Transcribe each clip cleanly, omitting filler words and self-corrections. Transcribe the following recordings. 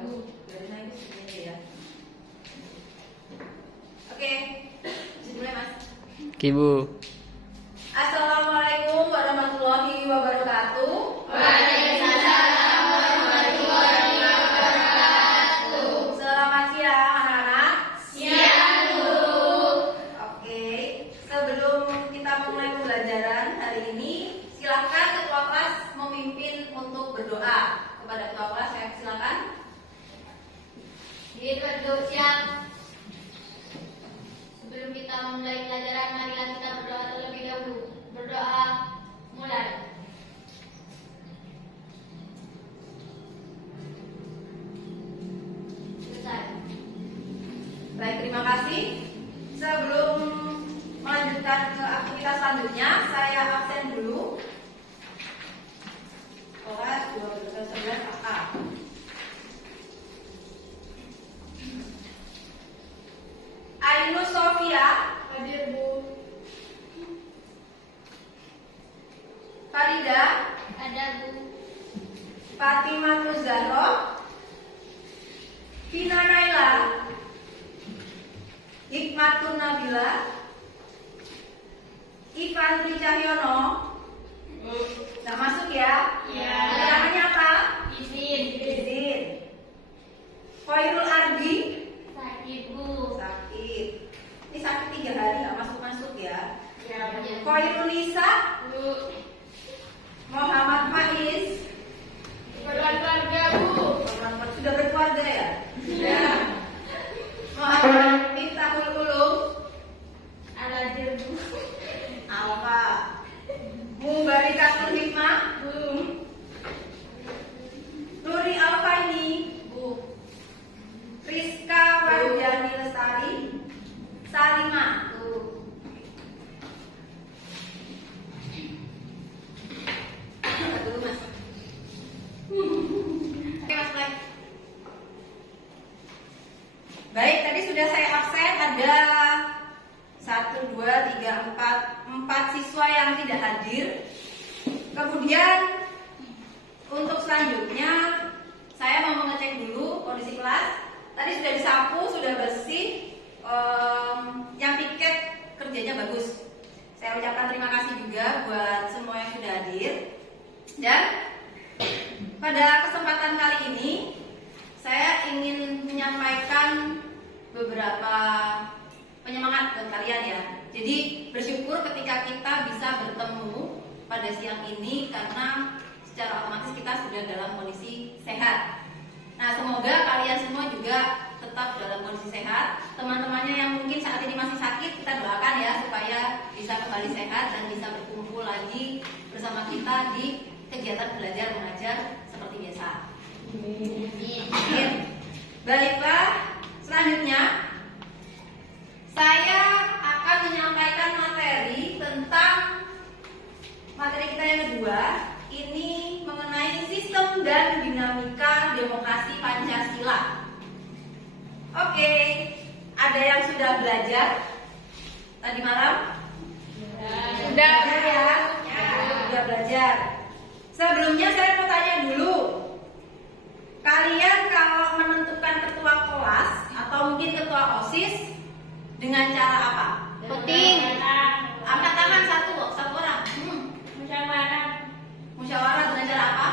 Bu. Biarin aja segini aja ya. Oke, bisa mulai Mas. Oke Bu. Assalamualaikum warahmatullahi wabarakatuh. Waalaikumsalam warahmatullahi wabarakatuh. Selamat siang anak-anak. Siang Guru. Oke, sebelum kita mulai pembelajaran hari ini, silakan ketua kelas memimpin untuk berdoa. Kepada ketua kelas saya silakan. Berdua siap. Sebelum kita memulai pelajaran, marilah kita berdoa terlebih dahulu. Berdoa mulai. Selesai. Baik, terima kasih. Sebelum melanjutkan ke aktivitas selanjutnya, saya absen dulu. Kelas 1211 AA. Ainus Sofia. Hadir Bu. Farida. Ada Bu. Fatimah Zahra. Vina Naila. Hikmatun Nabila. Ivan Dwi Cahyono. Nah, masuk ya. Ya. Namanya apa? Izin. Izin. Khairul Ardi. Sakit Bu. Sakit. Ini sakit 3 hari nggak masuk ya. Ya. Khairul Nisa. Bu. Muhammad Faiz. Berkeluarga Bu. Sudah berkeluarga ya? Ya. Muhammad Miftahul Ulum. Hadir Bu. Alfa. Mubarikatul Hikmah. Nuri Alfaini. Bu. Rizka Wardiani Lestari. Salimah. Bu. Dulu Mas. Oke Mas Mike. Baik, tadi sudah saya absen ada 1, 2, 3, 4 siswa yang tidak hadir. Kemudian untuk selanjutnya saya mau mengecek dulu kondisi kelas. Tadi sudah disapu, sudah bersih. Yang piket kerjanya bagus. Saya ucapkan terima kasih juga buat semua yang sudah hadir. Dan pada kesempatan kali ini saya ingin menyampaikan beberapa penyemangat buat kalian ya. Jadi bersyukur ketika kita bisa bertemu pada siang ini karena secara otomatis kita sudah dalam kondisi sehat. Nah, semoga kalian semua juga tetap dalam kondisi sehat. Teman-temannya yang mungkin saat ini masih sakit, kita doakan ya supaya bisa kembali sehat dan bisa berkumpul lagi bersama kita di kegiatan belajar mengajar seperti biasa. Amin. Baiklah, selanjutnya saya akan menyampaikan materi tentang materi kita yang kedua. Ini mengenai sistem dan dinamika demokrasi Pancasila. Oke, ada yang sudah belajar tadi malam? Sudah ya? Sudah belajar. Sebelumnya saya mau tanya dulu. Kalian kalau menentukan ketua kelas atau mungkin ketua OSIS dengan cara apa? Voting. Angkat tangan satu orang. Musyawarah dengan cara apa?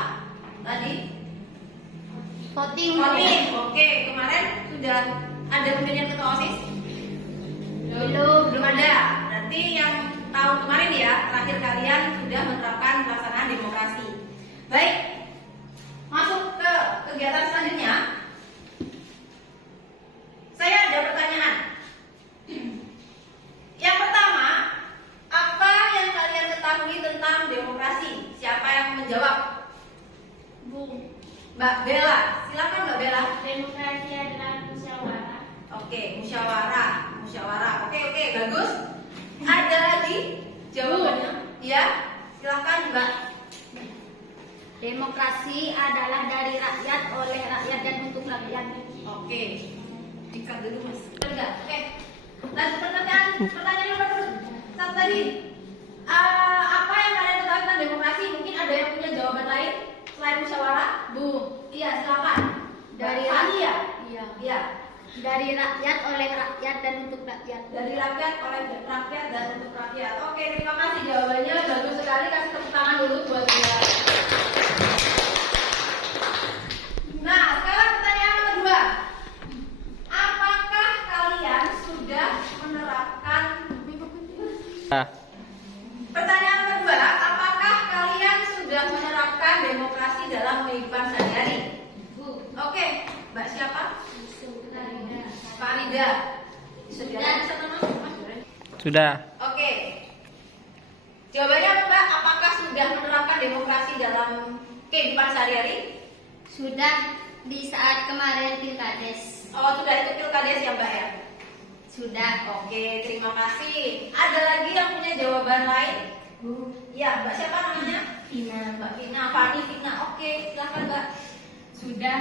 Tadi? Voting. Voting. Oke, kemarin sudah ada pemilihan ketua OSIS? Belum ada. Berarti yang tahun kemarin ya, terakhir kalian sudah menerapkan pelaksanaan demokrasi. Baik, masuk ke kegiatan selanjutnya. Saya ada pertanyaan. Yang pertama, apa yang kalian ketahui tentang demokrasi? Siapa yang menjawab? Bu. Mbak Bella, silakan Mbak Bella. Demokrasi adalah musyawarah. Oke, musyawarah. Oke, bagus. Ada lagi jawabannya? Ya, silakan Mbak. Demokrasi adalah dari rakyat, oleh rakyat, dan untuk rakyat. Oke, dikat dulu Mas. Enggak, oke. Lanjut pertanyaan nomor satu tadi. Apa yang kalian ketahui tentang demokrasi? Mungkin ada yang punya jawaban lain selain musyawarah? Bu, iya silakan. Dari Fani ya? Iya. Iya. Dari rakyat, oleh rakyat, dan untuk rakyat. Dari rakyat, oleh rakyat, dan untuk rakyat. Oke, terima kasih jawabannya. Bagus sekali. Kasih tepuk tangan dulu buat dia. Nah, sekarang pertanyaan nomor 2. Apakah kalian sudah menerapkan Pertanyaan nomor 2, apakah kalian sudah menerapkan demokrasi dalam kehidupan sehari-hari? Oke, Mbak siapa? Farida. Sudah. Oke. Jawabannya apa, Mbak? Apakah sudah menerapkan demokrasi dalam kehidupan sehari-hari? Sudah di saat kemarin Pilkades. Oh, sudah ikut pilkades ya, Mbak ya? Sudah. Oke, terima kasih. Ada lagi yang punya jawaban lain? Ya, Mbak siapa namanya? Vina. Mbak Vina, Fani Vina. Oke, silakan Mbak. Sudah,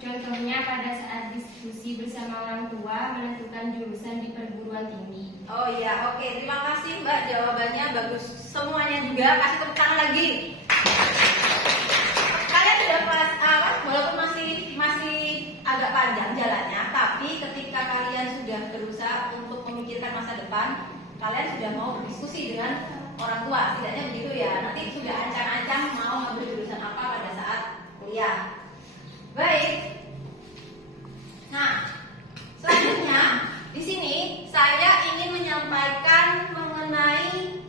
contohnya pada saat diskusi bersama orang tua menentukan jurusan di perguruan tinggi. Oh iya, oke. Terima kasih Mbak, jawabannya bagus semuanya juga. Kasih tepuk tangan lagi. Kalian sudah walaupun masih agak panjang jalannya, tapi ketika kalian sudah berusaha untuk memikirkan masa depan, kalian sudah mau berdiskusi dengan orang tua, setidaknya begitu ya. Nanti sudah ancang-ancang mau ngambil jurusan apa pada saat kuliah. Baik. Nah, selanjutnya di sini saya ingin menyampaikan mengenai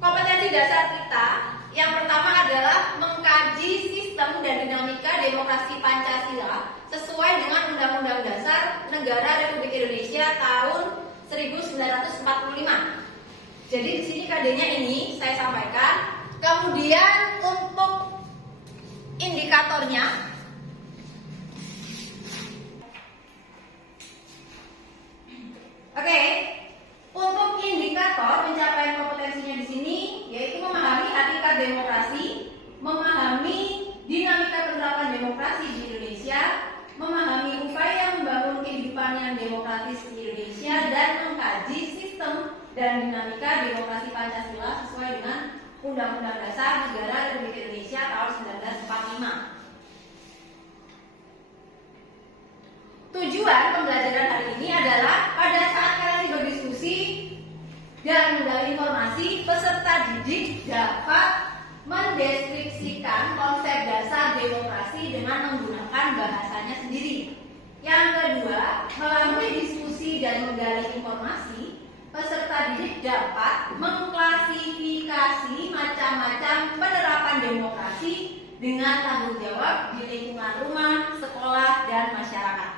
kompetensi dasar kita. Yang pertama adalah mengkaji sistem dan dinamika demokrasi Pancasila sesuai dengan Undang-Undang Dasar Negara Republik Indonesia tahun 1945. Jadi di sini KD-nya ini saya sampaikan. Kemudian untuk indikatornya, oke, untuk indikator pencapaian kompetensinya di sini yaitu memahami hakikat demokrasi, memahami dinamika penerapan demokrasi di Indonesia, memahami upaya membangun kehidupan yang demokratis di Indonesia, dan mengkaji sistem dan dinamika demokrasi Pancasila sesuai dengan Undang-Undang Dasar Negara Republik Indonesia tahun 1945. Tujuan pembelajaran hari ini adalah pada saat kalian berdiskusi dan menggali informasi, peserta didik dapat mendeskripsikan konsep dasar demokrasi dengan menggunakan bahasanya sendiri. Yang kedua, melalui diskusi dan menggali informasi, peserta didik dapat mengklasifikasi macam-macam penerapan demokrasi dengan tanggung jawab di lingkungan rumah, sekolah, dan masyarakat.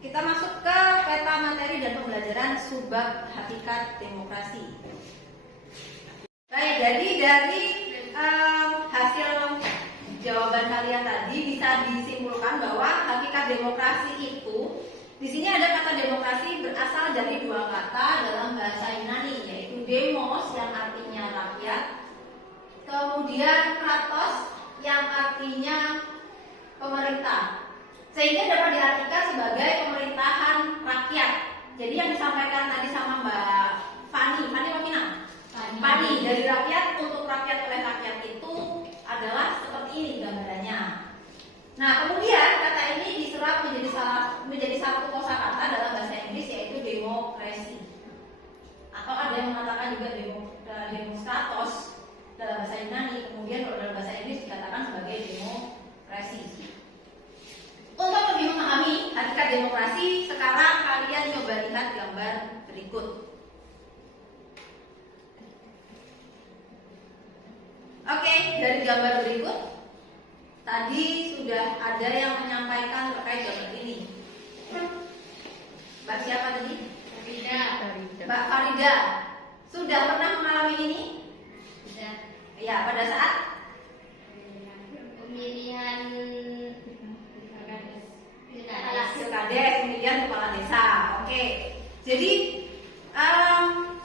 Kita masuk ke peta materi dan pembelajaran subbab hakikat demokrasi. Baik, jadi dari hasil jawaban kalian tadi bisa disimpulkan bahwa hakikat demokrasi itu di sini ada kata demokrasi berasal dari dua kata dalam bahasa Yunani, yaitu demos yang artinya rakyat, kemudian kratos yang artinya pemerintah. Sehingga dapat diartikan sebagai pemerintahan rakyat. Jadi yang disampaikan tadi sama Mbak Fani Wamina, Fani dari rakyat untuk rakyat oleh rakyat itu adalah seperti ini gambarannya. Nah, kemudian kata ini diserap menjadi satu kosakata dalam bahasa Inggris, yaitu demokrasi. Atau ada yang mengatakan juga demokratos dalam bahasa Yunani, kemudian dalam bahasa Inggris dikatakan sebagai demokrasi. Untuk lebih memahami hakikat demokrasi, sekarang kalian coba lihat gambar berikut. Oke, dari gambar berikut tadi sudah ada yang menyampaikan terkait gambar ini. Mbak siapa tadi? Farida. Mbak Farida. Sudah pernah mengalami ini? Sudah. Ya, pada saat Pemilihan Pilkades, pemilihan kepala desa. Oke. Jadi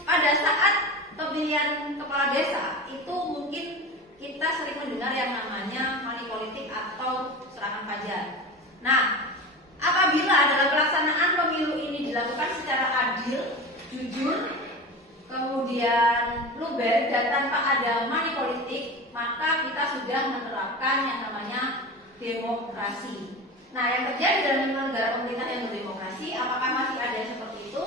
pada saat pemilihan kepala desa itu mungkin kita sering mendengar yang namanya money politik atau serangan fajar. Nah, apabila dalam pelaksanaan pemilu ini dilakukan secara adil, jujur, kemudian luber dan tanpa ada money politik, maka kita sudah menerapkan yang namanya demokrasi. Nah, yang terjadi dalam negara pemerintahan yang berdemokrasi, apakah masih ada yang seperti itu?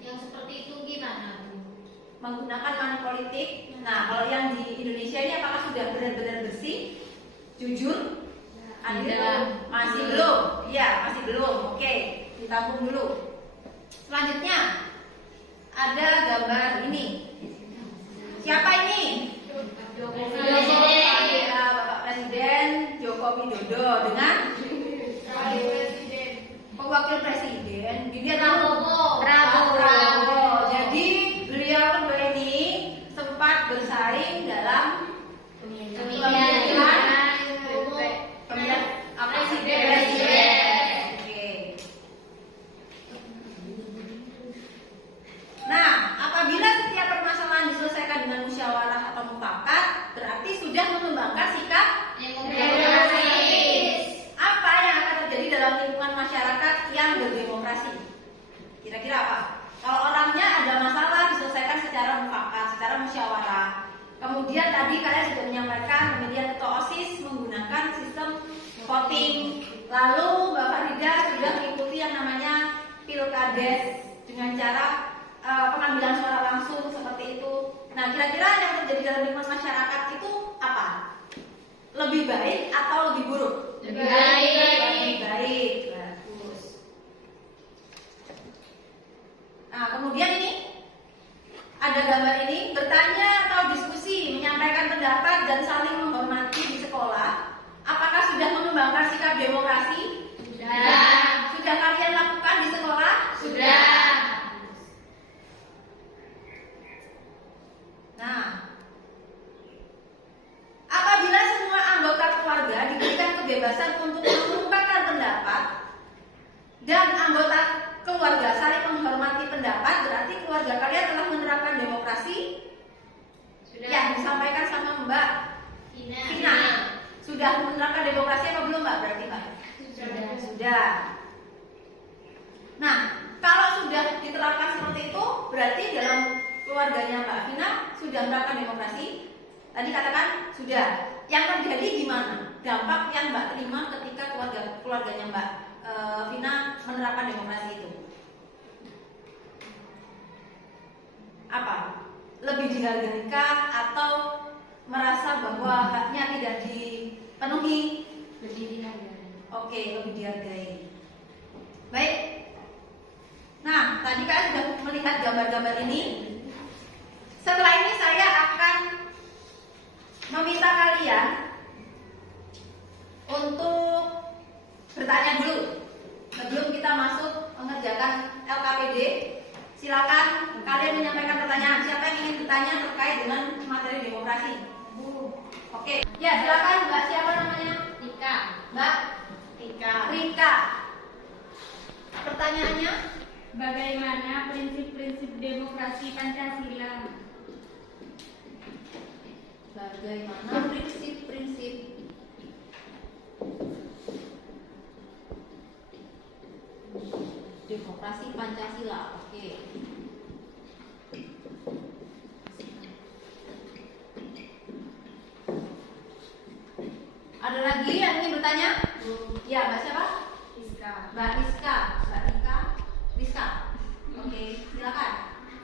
Yang seperti itu gimana, Bu? Menggunakan money politik. Nah, kalau yang di Indonesia ini apakah sudah benar-benar bersih, jujur? Ada? Masih belum? Iya, masih belum. Oke, ditabung dulu. Selanjutnya ada gambar ini. Siapa ini? Bapak Presiden Joko Widodo dengan Wakil Presiden Bibit Prabowo. Jadi beliau berdua ini sempat bersaing dalam pemilihan presiden. Oke. Nah, apabila setiap permasalahan diselesaikan dengan musyawarah atau mufakat, berarti sudah mengembangkan sikap demokratis. Apa yang akan terjadi dalam lingkungan masyarakat yang berdemokrasi? Kira-kira apa? Kalau orangnya ada masalah diselesaikan secara mufakat, secara musyawarah. Kemudian tadi kalian sudah menyampaikan pemilihan ketua OSIS menggunakan sistem voting. Lalu Mbak Farida sudah mengikuti yang namanya pilkades dengan cara pengambilan suara langsung seperti itu. Nah, kira-kira yang terjadi dalam lingkungan masyarakat itu apa? Lebih baik atau lebih buruk? Lebih baik. Lebih baik. Bagus. Nah, kemudian ini ada gambar ini, bertanya atau diskusi, menyampaikan pendapat dan saling menghormati di sekolah. Apakah sudah mengembangkan sikap demokrasi? Sudah. Sudah kalian lakukan di sekolah? Sudah. Nah, apabila semua anggota keluarga diberikan kebebasan untuk mengungkapkan pendapat dan anggota keluarga saling menghormati pendapat, berarti keluarga kalian telah menerapkan demokrasi. Sudah. Yang disampaikan sama Mbak Vina. Sudah menerapkan demokrasi apa belum, Mbak? Berarti, Mbak? Sudah. Nah, kalau sudah diterapkan seperti itu, berarti dalam keluarganya Mbak Vina sudah menerapkan demokrasi. Tadi katakan sudah. Yang terjadi gimana? Dampak yang Mbak terima ketika keluarganya Mbak Vina menerapkan demokrasi itu? Apa? Lebih dihargaikah atau merasa bahwa haknya tidak dipenuhi? Lebih dihargai. Oke, lebih dihargai. Baik. Nah, tadi kalian sudah melihat gambar-gambar ini. Setelah ini saya akan meminta kalian untuk bertanya dulu sebelum kita masuk mengerjakan LKPD. Silakan kalian menyampaikan pertanyaan. Siapa yang ingin bertanya terkait dengan materi demokrasi? Oke. Ya, silakan Mbak. Siapa namanya? Tika. Mbak Rika. Pertanyaannya? Bagaimana prinsip-prinsip demokrasi Pancasila? Bagaimana prinsip-prinsip demokrasi Pancasila? Oke. Ada lagi yang ingin bertanya? Ya, Mbak siapa? Mbak Rizka. Oke, silakan.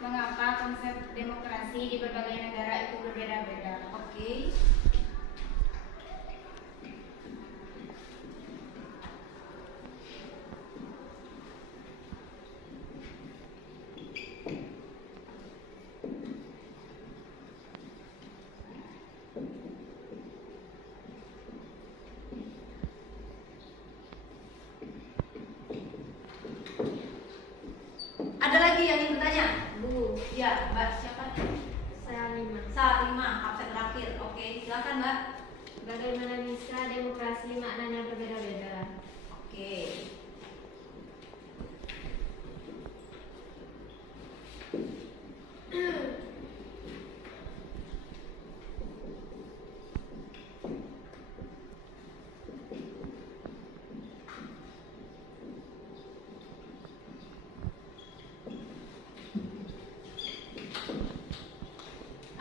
Mengapa konsep demokrasi di berbagai negara itu berbeda-beda? Oke. Ada lagi yang ingin bertanya? Bu, Ya, Mbak siapa? Salimah, absen terakhir. Oke, silakan Mbak. bagaimana bisa demokrasi maknanya berbeda-beda? Oke.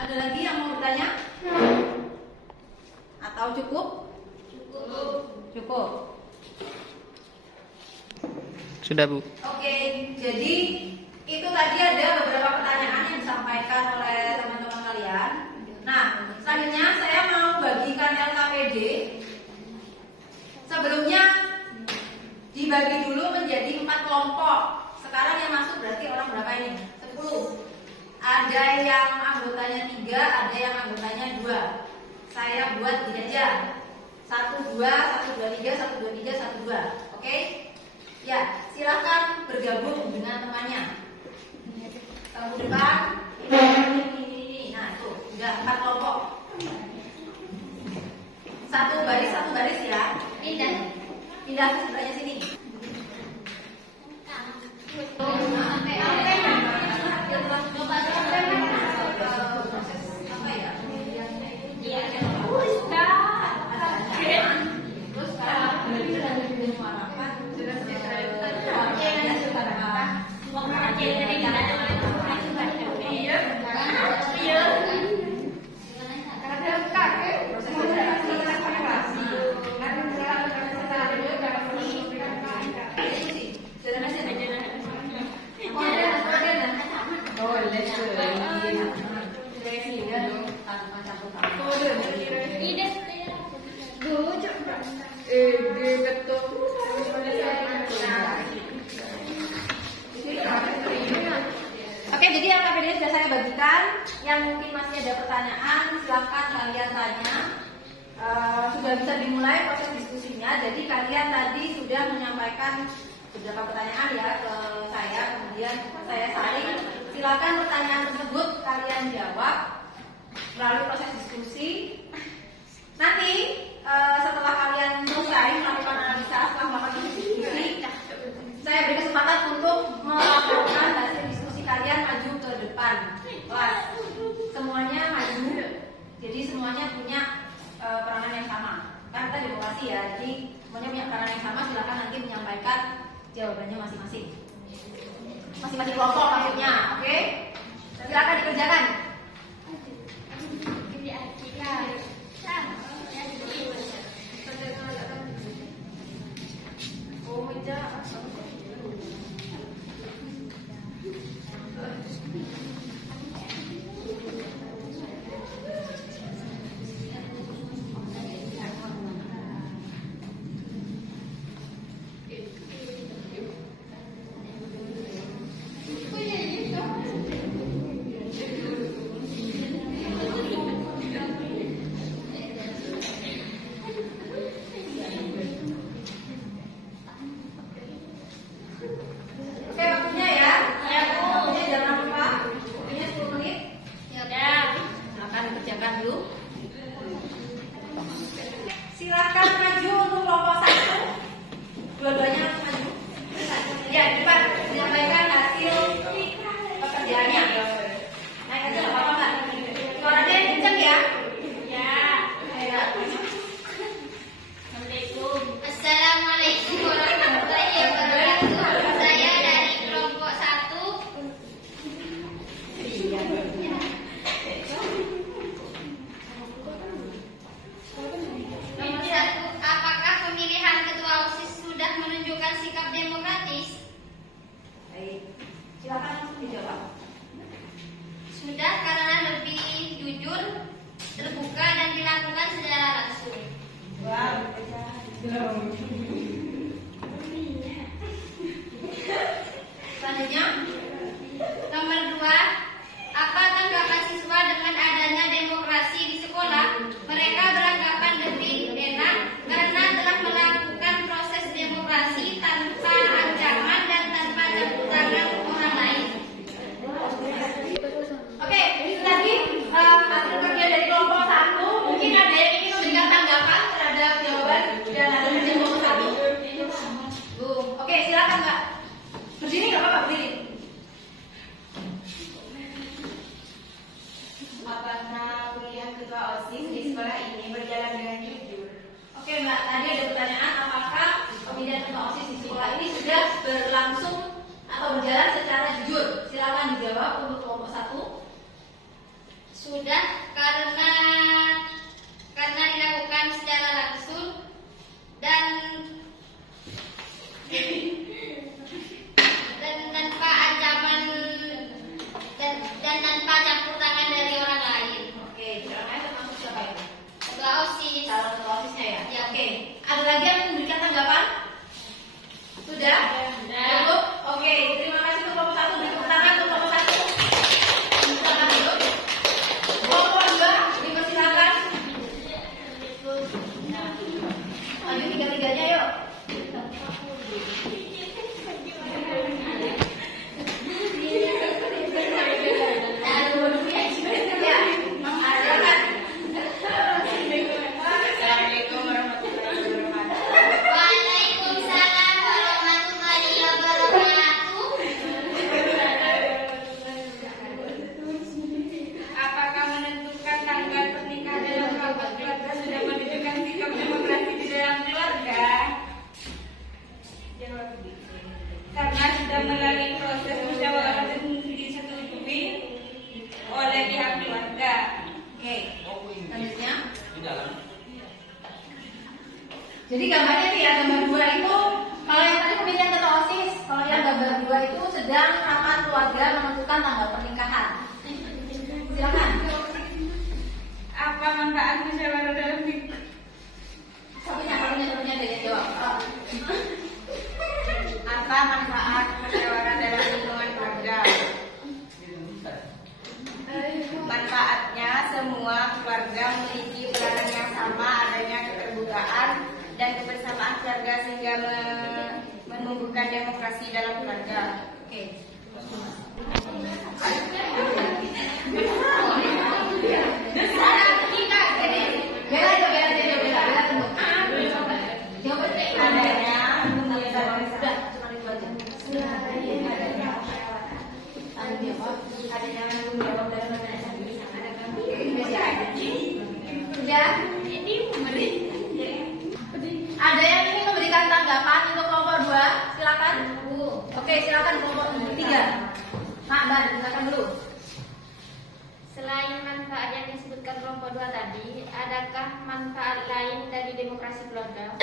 Ada lagi yang mau bertanya? Atau cukup? Cukup. Sudah, Bu. Oke, jadi itu tadi ada beberapa pertanyaan yang disampaikan oleh teman-teman kalian. Nah, selanjutnya saya mau bagikan LKPD. Sebelumnya dibagi dulu menjadi 4 kelompok. Sekarang yang masuk berarti orang berapa ini? 10. Ada yang anggotanya 3, ada yang anggotanya 2. Saya buat gini aja. 1, 2, 1, 2, 3, 1, 2, 3, 1, 2. Oke? Ya, silakan bergabung dengan temannya. Ke depan. Ini. Nah, tuh, udah 4 kelompok. Satu baris ya. Pindah ke sebelahnya sini. Oke, jadi LKPD sudah saya bagikan. Yang mungkin masih ada pertanyaan, silahkan kalian tanya. Sudah bisa dimulai proses diskusinya. Jadi kalian tadi sudah menyampaikan beberapa pertanyaan ya ke saya, kemudian saya saring. Silakan pertanyaan tersebut kalian jawab melalui proses diskusi. Nanti setelah kalian selesai melakukan analisa, setelah melakukan diskusi, saya beri kesempatan untuk melaporkan hasil diskusi kalian maju ke depan kelas. Semuanya maju, jadi semuanya punya peranan yang sama. Kan kita demokrasi ya, jadi semuanya punya peranan yang sama. Silakan nanti menyampaikan jawabannya masing-masing. Masing-masing kelompok maksudnya, oke? Silakan dikerjakan. Oke, waktunya ya. Waktunya jangan lupa. Waktunya 10 menit. Silakan dikerjakan dulu. Silakan maju untuk kelompok 1. Dua-duanya maju. Ya, di depan menyampaikan hasil pekerjaannya. Naik aja nggak apa-apa nggak? Suaranya kenceng ya. Assalamualaikum warahmatullahi wabarakatuh. Saya dari kelompok 1. Nomor 1, apakah pemilihan ketua OSIS sudah menunjukkan sikap demokratis? Baik. Silakan langsung dijawab. Sudah, karena lebih jujur, terbuka, dan dilakukan secara langsung. Wow. Selanjutnya, Nomor 2, apa tanggapan siswa dengan adanya demokrasi di sekolah? Mereka beranggapan lebih enak karena telah melakukan proses demokrasi tanpa ancaman dan tanpa campur tangan orang lain. oke, itu tadi hasil kerja dari kelompok 1. Mungkin ada yang ingin memberikan tanggapan terhadap jawaban dan hasil kerja kelompok 1. sudah karena dilakukan secara langsung dan tanpa ancaman dan tanpa campur tangan dari orang lain. Oke, orang lain termasuk siapa itu? Ketua OSIS. Calon ketua OSISnya ya? Ya. Oke. Ada lagi yang memberikan tanggapan? Sudah? Cukup? Oke, terima kasih untuk kelompok 1. Beri tepuk tangan untuk kelompok 1. Tepuk tangan dulu. Kelompok 2, dipersilakan. Lanjut tiga-tiganya yuk. Ya, silakan. Assalamualaikum warahmatullahi wabarakatuh. Waalaikumsalam warahmatullahi wabarakatuh. Apakah menentukan tanggal pernikahan dalam rapat keluarga sudah menunjukkan sikap demokrasi di dalam keluarga? Karena sudah melalui proses musyawarah dan disetujui oleh pihak keluarga. Oke, selanjutnya. Jadi gambarnya nih ya, gambar 2 itu kalau yang tadi pemilihan ketua OSIS, kalau yang gambar 2 itu sedang rapat keluarga menentukan tanggal pernikahan. Silakan. Apa manfaat musyawarah dalam Satunya dari jawab. Apa manfaat musyawarah dalam lingkungan keluarga? Manfaatnya semua keluarga memiliki peranan yang sama, adanya keterbukaan dan kebersamaan keluarga sehingga menumbuhkan demokrasi dalam keluarga. Oke. Bela tunggu. Jawab Adanya Ada yang ingin memberikan tanggapan untuk kelompok 2? Silakan. Oke, silakan kelompok 3. Mak Ban, silakan dulu. Selain manfaat yang disebutkan kelompok 2 tadi, adakah manfaat lain dari demokrasi keluarga?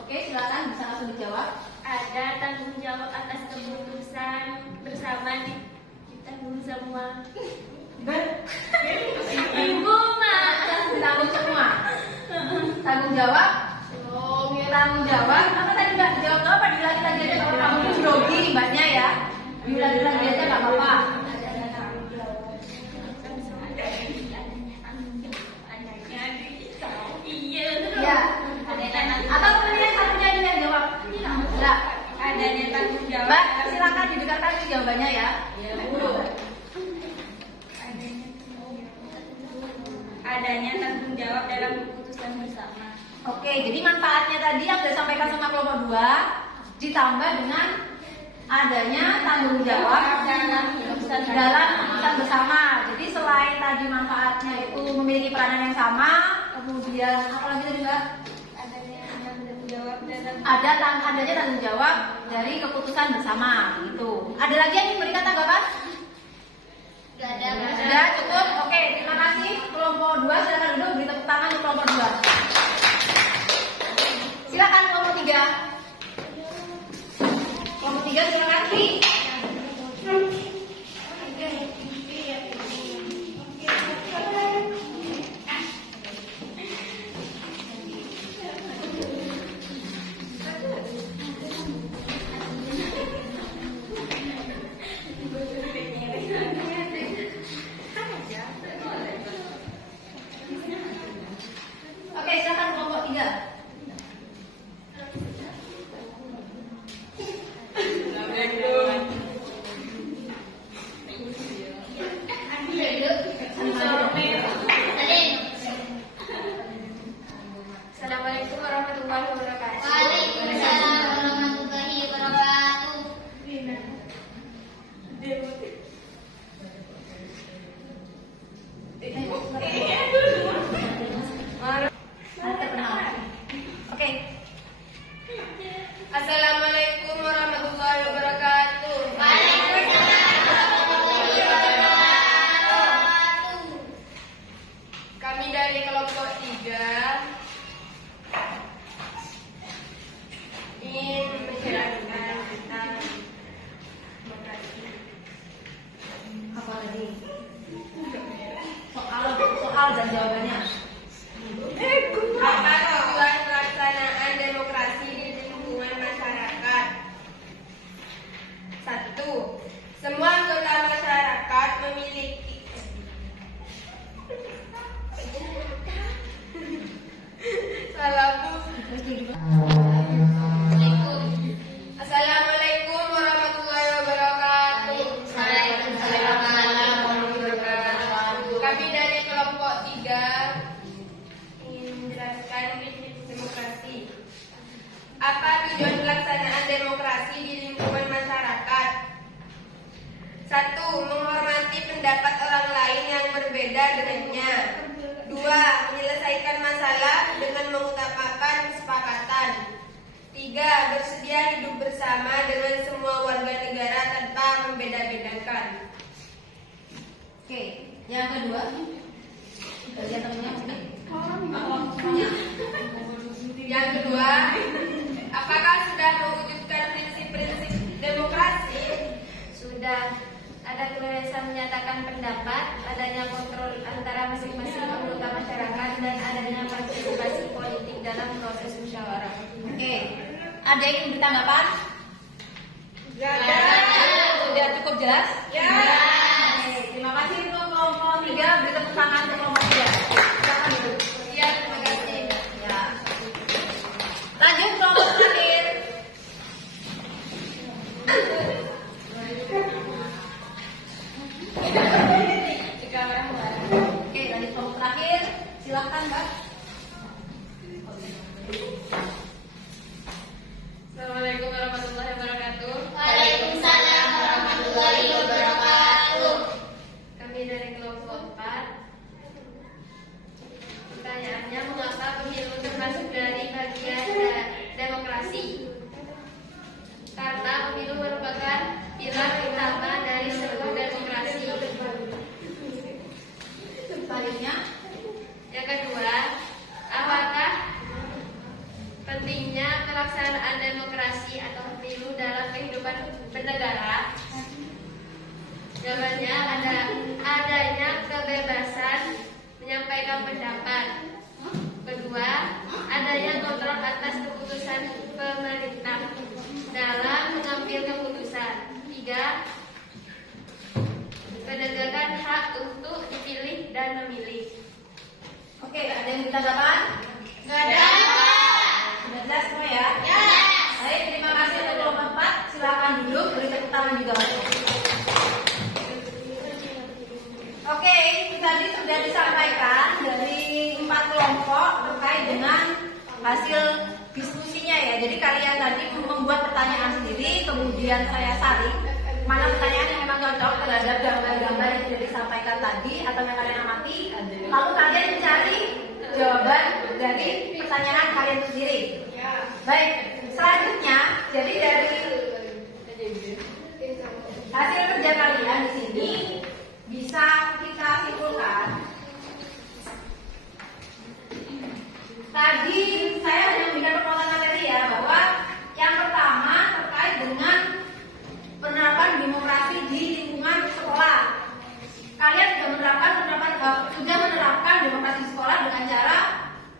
Oke, silakan bisa langsung dijawab. Ada tanggung jawab atas keputusan bersama ditanggung semua. Ibu mak tanggung semua. Tanggung jawab. Tanggung jawab. Apa tadi nggak dijawab apa? Diulangi lagi aja kalau kamu grogi limbahnya ya. Diulangi lagi aja nggak apa-apa. Ya. Atau kemudian satunya ini yang jawab. Enggak. Adanya tanggung jawab. Mbak, silakan didengarkan ini jawabannya ya. Adanya tanggung jawab dalam keputusan bersama. Oke, jadi manfaatnya tadi yang sudah disampaikan sama kelompok 2 ditambah dengan adanya tanggung jawab dalam keputusan bersama. Jadi selain tadi manfaatnya itu memiliki peranan yang sama, kemudian apa lagi tadi Mbak? Adanya tanggung jawab dalam Adanya tanggung jawab dari keputusan bersama. Gitu. Ada lagi yang ingin memberikan tanggapan? Gak ada. Sudah cukup. Oke, terima kasih kelompok 2. Silakan duduk, beri tepuk tangan untuk kelompok 2. Silakan kelompok 3. Kelompok 3 silakan. Oke, ini. Soal dan jawabannya. Apa tujuan pelaksanaan demokrasi di lingkungan masyarakat? 1. Semua anggota masyarakat memiliki Assalamualaikum warahmatullahi wabarakatuh. Waalaikumsalam warahmatullahi wabarakatuh. Kami dari kelompok 3 ingin menjelaskan prinsip demokrasi. Apa tujuan pelaksanaan demokrasi di lingkungan masyarakat? 1. Menghormati pendapat orang lain yang berbeda dengannya. 2. Menyelesaikan masalah dengan mengutamakan kesepakatan. 3. Bersedia hidup bersama dengan semua warga negara tanpa membeda-bedakan. Oke, yang kedua. Bagian tengahnya mungkin. Yang kedua, apakah sudah mewujudkan prinsip-prinsip demokrasi? Sudah ada kebebasan menyatakan pendapat, adanya kontrol antara masing-masing anggota masyarakat, dan adanya partisipasi politik dalam proses musyawarah. Oke, ada yang ingin bertanggapan? Sudah cukup jelas? Ya. Oke, terima kasih untuk kelompok 3. Beri tepuk tangan untuk kelompok 3. Silakan duduk. Ya, terima kasih. Ya. Lanjut kelompok terakhir. Oke, lanjut kelompok terakhir. Silakan, Mbak. Assalamualaikum warahmatullahi wabarakatuh. Waalaikumsalam warahmatullahi wabarakatuh. Kami dari kelompok 4. Pertanyaannya, mengapa pemilu termasuk dari bagian demokrasi? Karena pemilu merupakan pilar utama dari sebuah demokrasi. Selanjutnya, Yang kedua, apakah pentingnya pelaksanaan demokrasi atau pemilu dalam kehidupan bernegara? Jawabannya adanya kebebasan menyampaikan pendapat. Kedua, adanya kontrol atas keputusan pemerintah dalam mengambil keputusan. 3. Penegakan hak untuk dipilih dan memilih. oke, ada yang bertanggapan? Nggak ada. Sudah jelas semua ya? Ya. Baik, terima kasih untuk kelompok 4. Silakan duduk, beri tepuk tangan juga. Oke, itu tadi sudah disampaikan dari 4 kelompok terkait dengan hasil diskusinya ya. Jadi kalian tadi membuat pertanyaan sendiri, kemudian saya saring mana pertanyaan yang memang cocok terhadap gambar-gambar yang sudah disampaikan tadi atau yang kalian amati. Lalu kalian mencari jawaban dari pertanyaan kalian itu sendiri. Baik, selanjutnya jadi dari hasil kerja kalian di sini bisa kita simpulkan. Tadi saya hanya memberikan penguatan materi ya, bahwa yang pertama terkait dengan penerapan demokrasi di lingkungan sekolah. Kalian sudah menerapkan demokrasi di sekolah dengan cara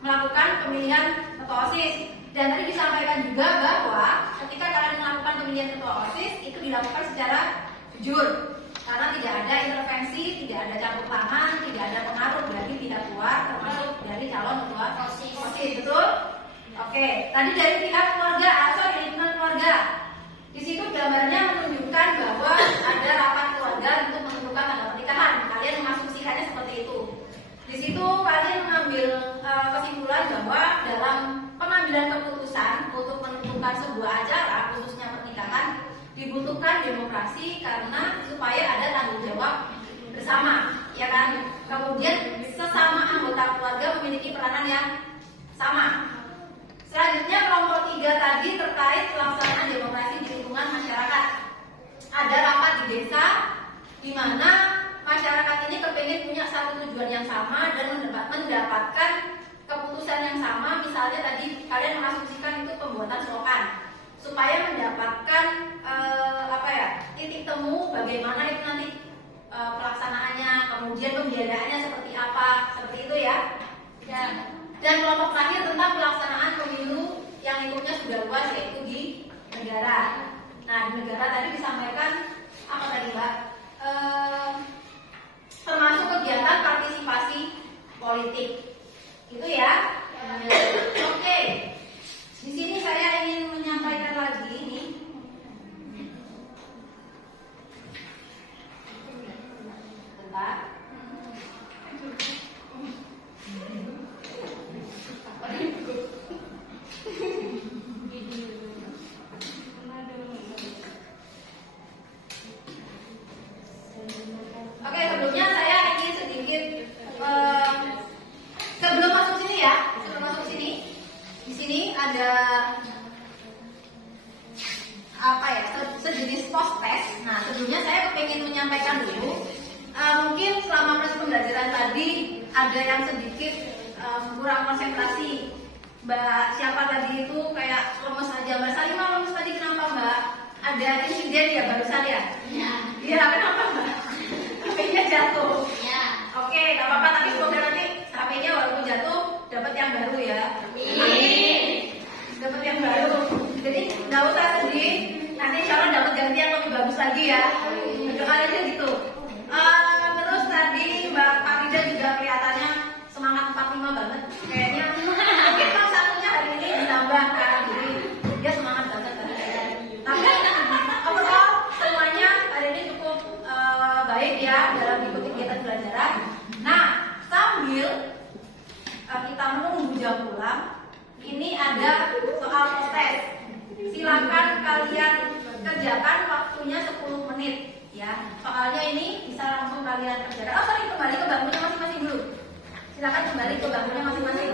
melakukan pemilihan ketua OSIS. Dan tadi disampaikan juga bahwa ketika kalian melakukan pemilihan ketua OSIS itu dilakukan secara jujur, karena tidak ada intervensi, tidak ada campur tangan, tidak ada pengaruh dari pihak luar, termasuk dari calon ketua OSIS, betul? Oke, tadi dari pihak keluarga atau lingkungan keluarga. Di situ gambarnya menunjukkan bahwa ada rapat keluarga untuk menentukan tanggal pernikahan. Kalian mengasumsikannya seperti itu. Di situ kalian mengambil kesimpulan bahwa dalam pengambilan keputusan untuk menentukan sebuah acara, khususnya pernikahan, dibutuhkan demokrasi karena supaya ada tanggung jawab bersama, ya kan? Kemudian sesama anggota keluarga memiliki peranan yang sama. Selanjutnya kelompok 3 tadi terkait pelaksanaan demokrasi di lingkungan masyarakat. Ada rapat di desa di mana masyarakat ini kepingin punya satu tujuan yang sama dan mendapatkan keputusan yang sama. Misalnya tadi kalian mengasumsikan itu pembuatan slogan supaya mendapatkan titik temu bagaimana itu nanti pelaksanaan kemudian pembiayaannya seperti apa, seperti itu ya. Ya. Dan kelompok terakhir tentang pelaksanaan pemilu yang lingkupnya sudah luas, yaitu di negara. Nah, di negara tadi disampaikan apa tadi, Mbak? Termasuk kegiatan partisipasi politik, gitu ya. Oke, di sini saya ingin menyampaikan lagi ini. Bentar. Oke, sebelumnya saya ingin sedikit sebelum masuk sini ya, sebelum masuk sini, di sini ada apa ya, sejenis post test. Nah, sebelumnya saya ingin menyampaikan dulu, mungkin selama proses pembelajaran tadi ada yang sedikit kurang konsentrasi. Mbak siapa tadi itu kayak lemes aja. Mbak Salimah lemes tadi kenapa, Mbak? Ada insiden ya barusan ya? Ya. Iya, kenapa, Mbak? HP-nya jatuh. Ya. Oke, nggak apa-apa, tapi semoga nanti HP-nya walaupun jatuh dapat yang baru ya. Dapat yang baru. Jadi nggak usah sedih. Nanti insya Allah dapat ganti yang lebih bagus lagi ya. Berdoa aja gitu. Terus tadi Mbak Farida juga kelihatannya semangat 45 banget. Kayaknya mungkin pas satunya hari ini ditambah kan. Jadi dia semangat banget tadi. Tapi overall semuanya hari ini cukup baik ya dalam mengikuti kegiatan belajaran. Nah, sambil kita menunggu jam pulang, ini ada soal proses. Silakan kalian kerjakan, waktunya 10 menit ya. Soalnya ini bisa langsung kalian kerjakan. Oh sorry, kembali ke bangkunya masing-masing dulu. Silakan kembali ke bangkunya masing-masing.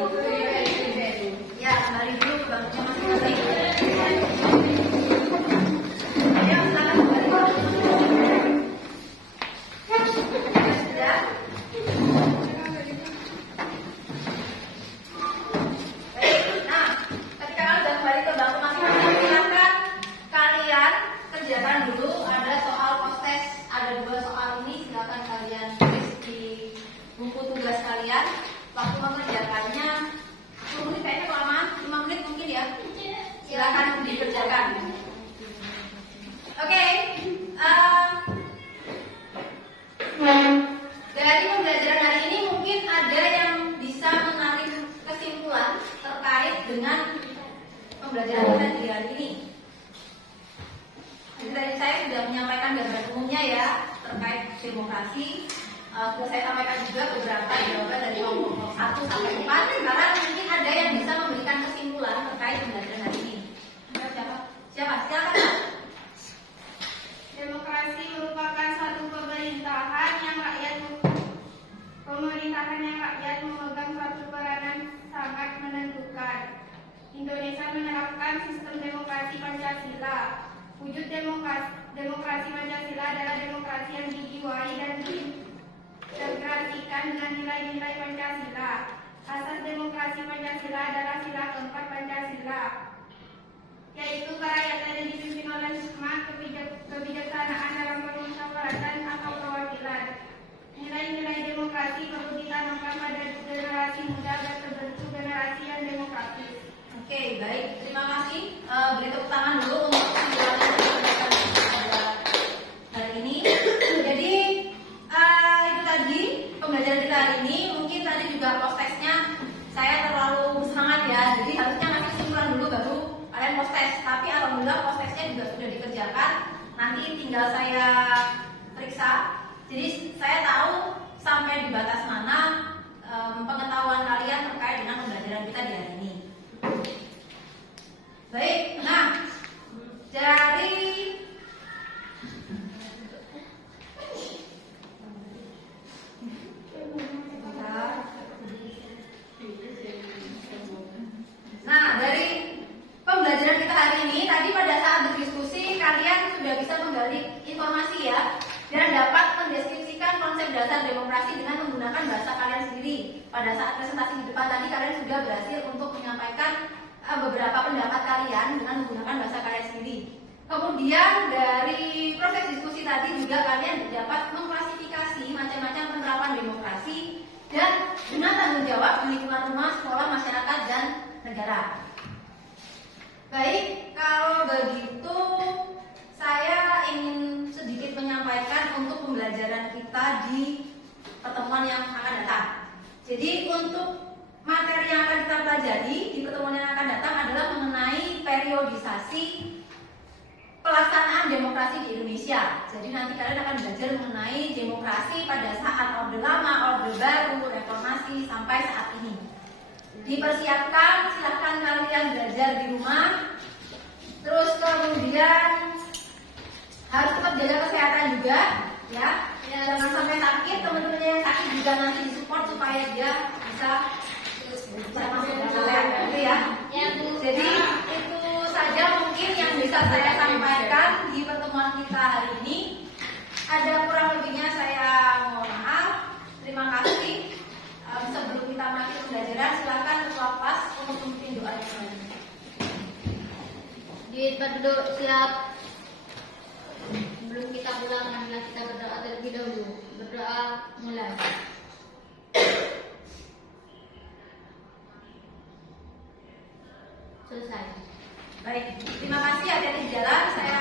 Ya, kembali dulu ke bangkunya masing-masing. Ya, silakan kembali ke sudah. Nah, ketika kalian sudah kembali ke bangku masing-masing, silakan kalian kerjakan dulu. Ada soal proses, ada 2 soal ini. Silakan kalian tulis di buku tugas kalian. Waktu mengerjakannya 10 menit, kayaknya kelamaan, 5 menit mungkin ya. Silakan dikerjakan. Oke. Dari pembelajaran hari ini mungkin ada yang bisa menarik kesimpulan terkait dengan pembelajaran kita di hari ini. Jadi tadi saya sudah menyampaikan gambaran umumnya ya terkait demokrasi. Sudah saya sampaikan juga beberapa jawaban dari kelompok 1 sampai 4. Sekarang mungkin ada yang bisa memberikan kesimpulan terkait pembelajaran hari ini. Siapa? Silakan. Demokrasi merupakan suatu pemerintahan yang rakyat memegang suatu peranan sangat menentukan. Indonesia menerapkan sistem demokrasi Pancasila. Wujud demokrasi Pancasila adalah demokrasi yang dijiwai dan diintegrasikan dengan nilai-nilai Pancasila. Asas demokrasi Pancasila adalah sila keempat Pancasila, yaitu kerakyatan yang dipimpin oleh hikmah, kebijaksanaan dalam permusyawaratan atau perwakilan. Nilai-nilai demokrasi perlu ditanamkan pada generasi muda agar terbentuk generasi yang demokratis. Oke, baik. Terima kasih. Beri tepuk tangan dulu untuk kesimpulan yang disampaikan pada hari ini. Jadi itu tadi pembelajaran kita hari ini. Mungkin tadi juga prosesnya saya terlalu semangat ya. Jadi harusnya ngasih kesimpulan dulu baru kalian proses. Tapi alhamdulillah prosesnya juga sudah dikerjakan. Nanti tinggal saya periksa. Jadi saya tahu sampai di batas mana pengetahuan kalian terkait dengan pembelajaran kita di hari ini. Baik, nah dari pembelajaran kita hari ini, tadi pada saat berdiskusi kalian sudah bisa menggali informasi ya, dan dapat mendeskripsikan konsep dasar demokrasi dengan menggunakan bahasa kalian sendiri. Pada saat presentasi di depan tadi kalian sudah berhasil untuk menyampaikan beberapa pendapat kalian dengan menggunakan bahasa kalian sendiri. Kemudian dari proses diskusi tadi juga kalian dapat mengklasifikasi macam-macam penerapan data. Baik, kalau begitu saya ingin sedikit menyampaikan untuk pembelajaran kita di pertemuan yang akan datang. Jadi untuk materi yang akan kita pelajari di pertemuan yang akan datang adalah mengenai periodisasi pelaksanaan demokrasi di Indonesia. Jadi nanti kalian akan belajar mengenai demokrasi pada saat Orde Lama, Orde Baru, Reformasi sampai saat ini. Dipersiapkan, silahkan kalian belajar di rumah. Terus kemudian harus tetap jaga kesehatan juga, ya. Jangan sampai sakit. Teman-teman yang sakit juga nanti disupport supaya dia bisa masuk ke kuliah, gitu ya. Jadi itu saja mungkin yang bisa saya sampaikan di pertemuan kita hari ini. Ada kurang lebihnya saya mohon maaf. Terima kasih. Sebelum kita mulai pembelajaran, silakan ketua kelas untuk memimpin doa dimulai. Berduduk siap. Sebelum kita pulang, marilah kita berdoa terlebih dahulu. Berdoa mulai. Selesai. Baik, terima kasih, hati-hati di jalan. Saya